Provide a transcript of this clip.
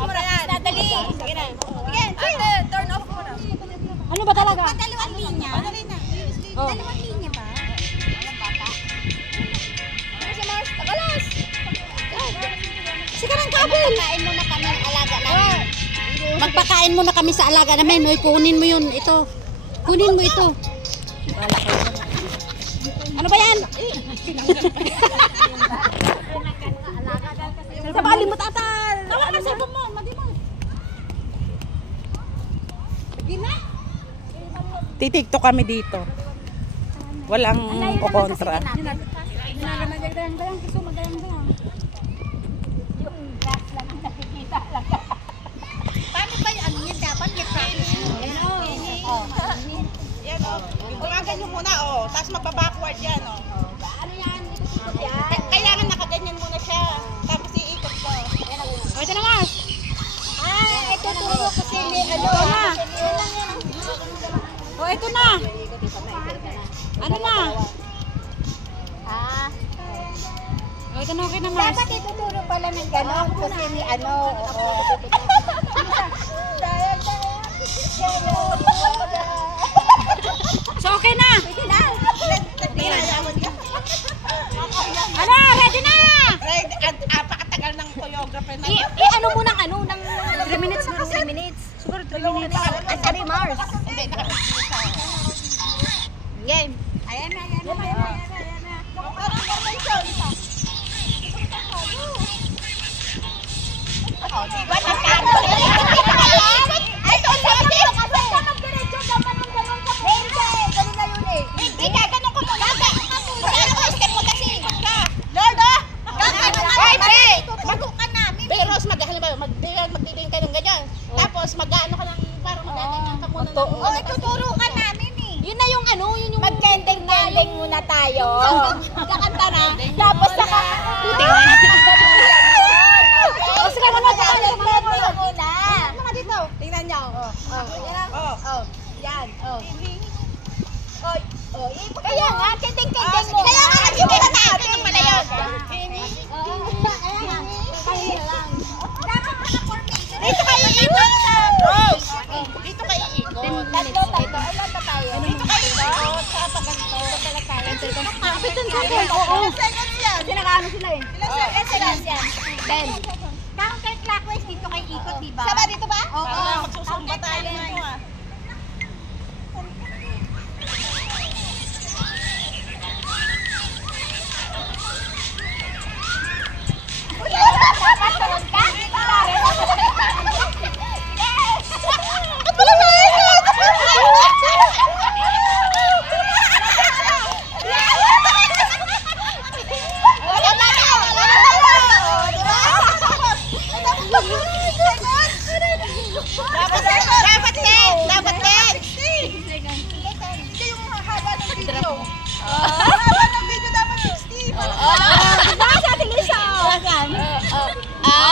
mo na yan. Dali. Sige na. Sige, turn off mo na. Ano ba talaga? Dalawang linya. Dalawang linya ba? Ano si Mars? Tagalas. Sige ng kabel. Magpakain muna kami ng alaga namin. Magpakain muna kami sa alaga namin. Uy, kunin mo yun. Ito. Kunin mo ito. Ano ba yan? Sa bali mo tatal. Tawa ka sa mo. Madi mo. Titiktok kami dito. Walang kukontra. Paano ba yung ano yan? Dapat may practice mo. Yan o. Gumagan nyo muna o. Tapos magbabackward yan o. Ano yan? Ikot yan. Kailangan nakaganyan muna siya. Tapos iikot ko. O, ito na Mars. Ito turo kasi ni ano. O, ito na. Ano na? O, ito na okay na Mars. Dapat ituturo pala ng gano'n kasi ni ano. So, okay na. Ano, ready na. Apakatagal ng choreographer na. Ano mo ng ano, ng 3 minutes. 3 minutes. Siguro 3 minutes. At sabi Mars. Hindi, nakapagpili siya. Game. Ayan na. Oh, di ba nagkano? Ito sabi ko kasi magdiretso dapat ng ganun ka. Ganun na yun eh. Hindi ka, ganun ko muna. Ganun step mo kasi. Lord, tuturukan namin. Pero halimbawa, magdidiin ka ng ganyan. Tapos mag-ano ka ng parang mag-ganyan ka muna. Oh, tuturukan namin eh. Yun na yung ano, yun yung... Mag-kending-kending muna tayo. Kakanta na. Tapos saka... O, sige, manood ka tayo. Muna. Mga dito. Tingnan niyo. Yan. Kaya nga, kending-kending mo. Kaya nga, nagsimula natin. Ito pala yun. Dapat pala formation. Dito kayo ikot. Rose. Dito kayo ikot. Tatlo. Ilan na tayo? Dito kayo ikot. Sa pagganito. Kapitan sa akin. Oo. Seconds yan. Sinakaano sila eh. Ilan seconds yan? 10. Counterclockwise dito kay ikot, di ba? Saba dito ba? Oo. Magsusumba tayo nito ah. Kasunod ka? Dapat 10. Ito yung haba ng video.